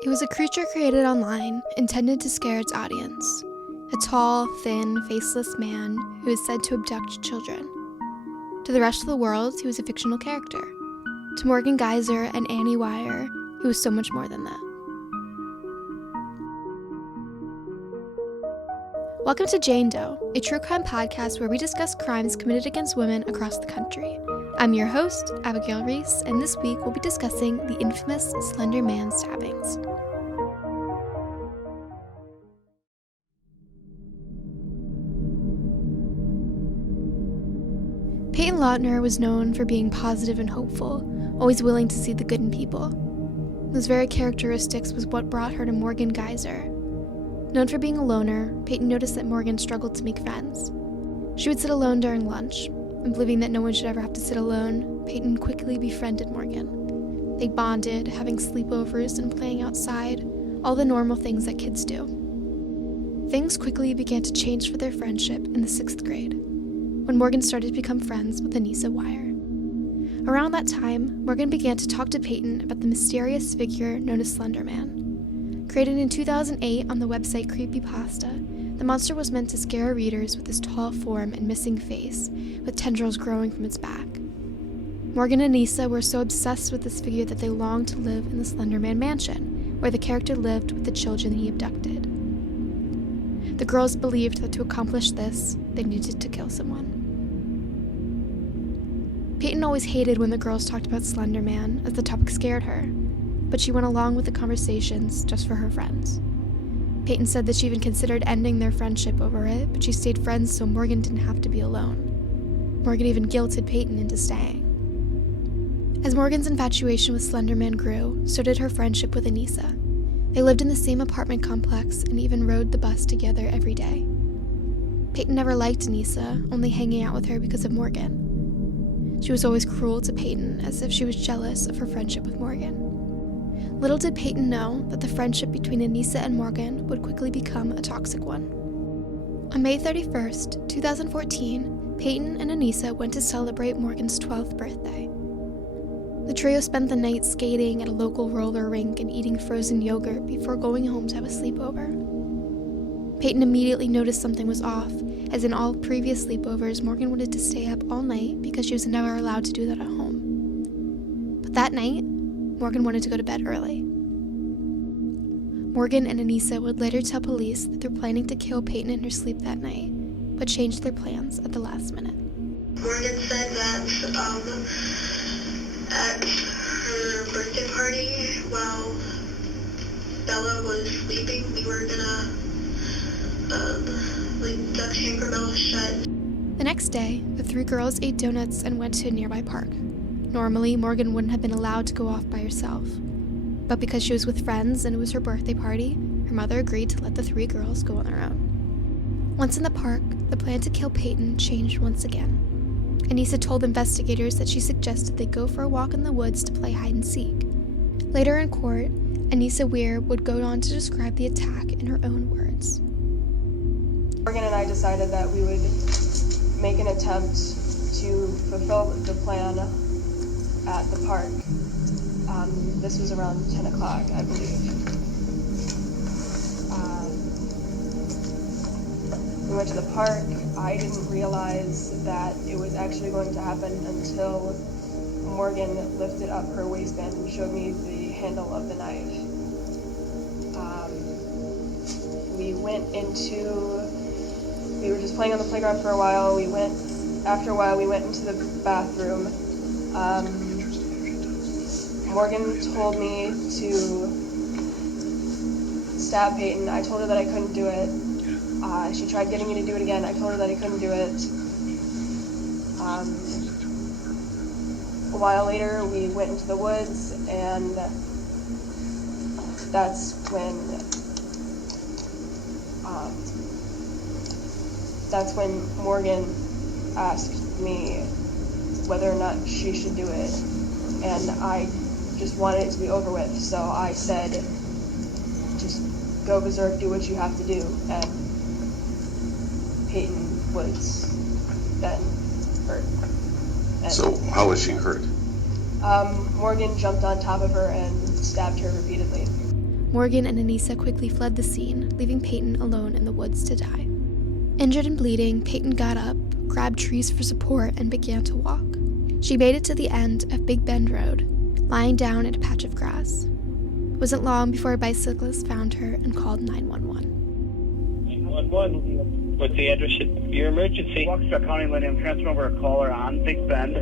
It was a creature created online, intended to scare its audience. A tall, thin, faceless man who is said to abduct children. To the rest of the world, he was a fictional character. To Morgan Geyser and Annie Weier, he was so much more than that. Welcome to Jane Doe, a true crime podcast where we discuss crimes committed against women across the country. I'm your host, Abigail Reese, and this week we'll be discussing the infamous Slender Man Stabbings. Peyton Lautner was known for being positive and hopeful, always willing to see the good in people. Those very characteristics was what brought her to Morgan Geyser. Known for being a loner, Peyton noticed that Morgan struggled to make friends. She would sit alone during lunch, and believing that no one should ever have to sit alone, Peyton quickly befriended Morgan. They bonded, having sleepovers and playing outside, all the normal things that kids do. Things quickly began to change for their friendship in the 6th grade, when Morgan started to become friends with Anissa Weier. Around that time, Morgan began to talk to Peyton about the mysterious figure known as Slender Man. Created in 2008 on the website Creepypasta, the monster was meant to scare readers with his tall form and missing face, with tendrils growing from its back. Morgan and Anissa were so obsessed with this figure that they longed to live in the Slender Man mansion, where the character lived with the children he abducted. The girls believed that to accomplish this, they needed to kill someone. Peyton always hated when the girls talked about Slender Man, as the topic scared her, but she went along with the conversations just for her friends. Peyton said that she even considered ending their friendship over it, but she stayed friends so Morgan didn't have to be alone. Morgan even guilted Peyton into staying. As Morgan's infatuation with Slender Man grew, so did her friendship with Anissa. They lived in the same apartment complex and even rode the bus together every day. Peyton never liked Anissa, only hanging out with her because of Morgan. She was always cruel to Peyton, as if she was jealous of her friendship with Morgan. Little did Peyton know that the friendship between Anissa and Morgan would quickly become a toxic one. On May 31st, 2014, Peyton and Anissa went to celebrate Morgan's 12th birthday. The trio spent the night skating at a local roller rink and eating frozen yogurt before going home to have a sleepover. Peyton immediately noticed something was off, as in all previous sleepovers, Morgan wanted to stay up all night because she was never allowed to do that at home. But that night, Morgan wanted to go to bed early. Morgan and Anissa would later tell police that they were planning to kill Peyton in her sleep that night, but changed their plans at the last minute. Morgan said that at her birthday party, while Bella was sleeping, we were gonna duct tape her mouth shut. The next day, the 3 girls ate donuts and went to a nearby park. Normally, Morgan wouldn't have been allowed to go off by herself. But because she was with friends and it was her birthday party, her mother agreed to let the 3 girls go on their own. Once in the park, the plan to kill Peyton changed once again. Anissa told investigators that she suggested they go for a walk in the woods to play hide and seek. Later in court, Anissa Weier would go on to describe the attack in her own words. Morgan and I decided that we would make an attempt to fulfill the plan at the park. This was around 10 o'clock, I believe. We went to the park. I didn't realize that it was actually going to happen until Morgan lifted up her waistband and showed me the handle of the knife. We were just playing on the playground for a while. After a while, we went into the bathroom. Morgan told me to stab Peyton. I told her that I couldn't do it. She tried getting me to do it again. I told her that I couldn't do it. A while later, we went into the woods, and that's when Morgan asked me whether or not she should do it, and I just wanted it to be over with, so I said, just go berserk, do what you have to do, and Peyton was then hurt. So how was she hurt? Morgan jumped on top of her and stabbed her repeatedly. Morgan and Anissa quickly fled the scene, leaving Peyton alone in the woods to die. Injured and bleeding, Peyton got up, grabbed trees for support, and began to walk. She made it to the end of Big Bend Road, lying down in a patch of grass. It wasn't long before a bicyclist found her and called 911. 911. What's the address of your emergency? Waukesha County, Lincoln. I'm transferring over a caller on Big Bend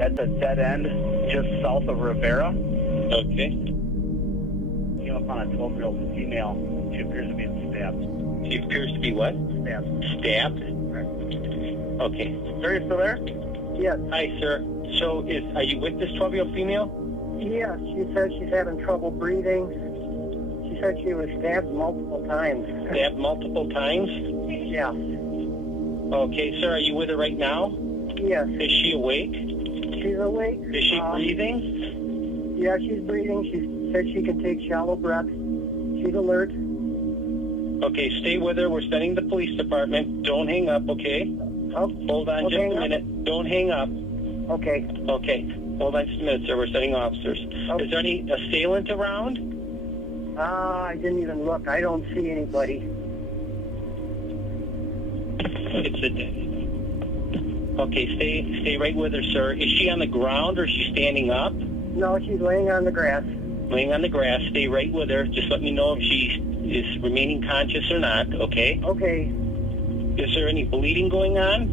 at the dead end just south of Rivera. Okay. Came upon a 12-year-old female. She appears to be stabbed. She appears to be what? Stabbed. Stabbed? Correct. Okay. Sir, you still there? Yes. Hi, sir. So, are you with this 12-year-old female? Yes. She said she's having trouble breathing. She said she was stabbed multiple times. Stabbed multiple times? Yeah. Okay, sir. Are you with her right now? Yes. Is she awake? She's awake. Is she breathing? Yeah, she's breathing. She said she can take shallow breaths. She's alert. Okay, stay with her. We're sending the police department. Don't hang up, okay? Oh, Hold on just a minute. Don't hang up. Okay. Okay. Hold on just a minute, sir. We're sending officers. Oh. Is there any assailant around? I didn't even look. I don't see anybody. Okay, stay right with her, sir. Is she on the ground or is she standing up? No, she's laying on the grass. Laying on the grass. Stay right with her. Just let me know if she is remaining conscious or not, okay? Okay. Is there any bleeding going on?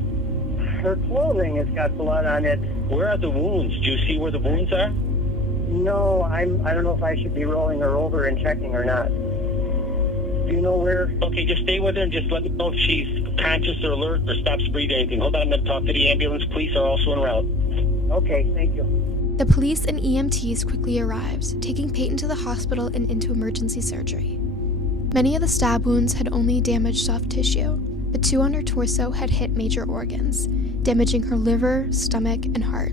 Her clothing has got blood on it. Where are the wounds? Do you see where the wounds are? No, I don't know if I should be rolling her over and checking or not. Do you know where? Okay, just stay with her and just let me know if she's conscious or alert or stops breathing or anything. Hold on, I'm going to talk to the ambulance. Police are also en route. Okay, thank you. The police and EMTs quickly arrived, taking Peyton to the hospital and into emergency surgery. Many of the stab wounds had only damaged soft tissue, but 2 on her torso had hit major organs, damaging her liver, stomach, and heart.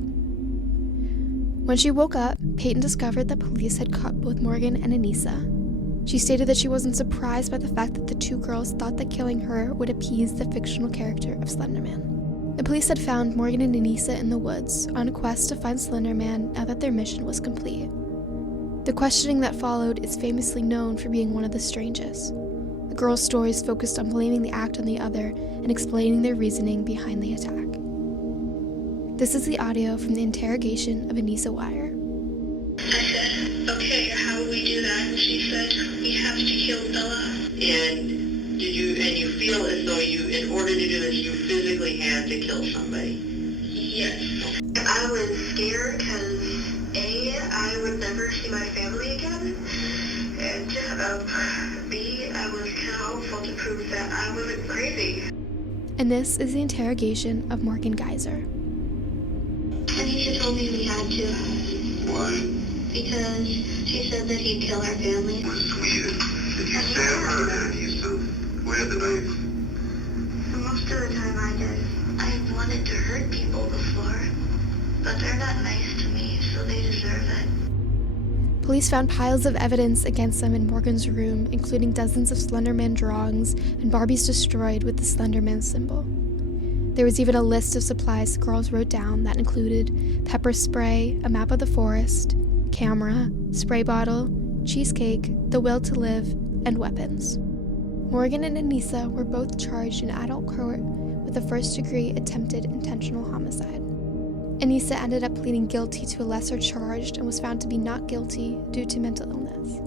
When she woke up, Peyton discovered that police had caught both Morgan and Anissa. She stated that she wasn't surprised by the fact that the 2 girls thought that killing her would appease the fictional character of Slender Man. The police had found Morgan and Anissa in the woods on a quest to find Slender Man now that their mission was complete. The questioning that followed is famously known for being one of the strangest. The girls' stories focused on blaming the act on the other and explaining their reasoning behind the attack. This is the audio from the interrogation of Anissa Weier. I said, okay, how will we do that? And she said, we have to kill Bella. And you feel as though in order to do this, you physically had to kill somebody? Yes. I was scared because, A, I would never see my family again. And B, I was kind of hopeful to prove that I wasn't crazy. And this is the interrogation of Morgan Geyser. Anissa told me we had to. Why? Because she said that he'd kill our family. Was Sweden? Did you stab her or did you who had the knife? Most of the time I did. I wanted to hurt people before, but they're not nice to me, so they deserve it. Police found piles of evidence against them in Morgan's room, including dozens of Slender Man drawings and Barbies destroyed with the Slender Man symbol. There was even a list of supplies the girls wrote down that included pepper spray, a map of the forest, camera, spray bottle, cheesecake, the will to live, and weapons. Morgan and Anissa were both charged in adult court with a first-degree attempted intentional homicide. Anissa ended up pleading guilty to a lesser charge and was found to be not guilty due to mental illness.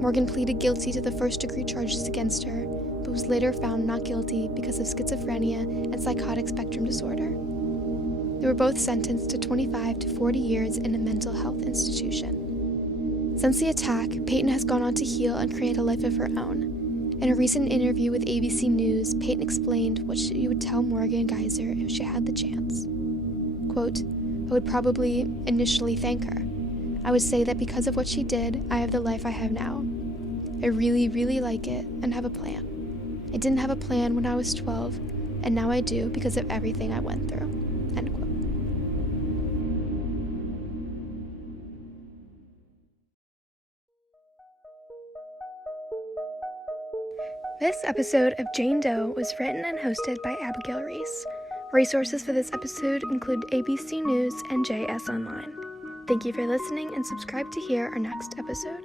Morgan pleaded guilty to the first-degree charges against her, but was later found not guilty because of schizophrenia and psychotic spectrum disorder. They were both sentenced to 25 to 40 years in a mental health institution. Since the attack, Peyton has gone on to heal and create a life of her own. In a recent interview with ABC News, Peyton explained what she would tell Morgan Geyser if she had the chance. Quote, I would probably initially thank her. I would say that because of what she did, I have the life I have now. I really, really like it and have a plan. I didn't have a plan when I was 12, and now I do because of everything I went through. End quote. This episode of Jane Doe was written and hosted by Abigail Reese. Resources for this episode include ABC News and JS Online. Thank you for listening and subscribe to hear our next episode.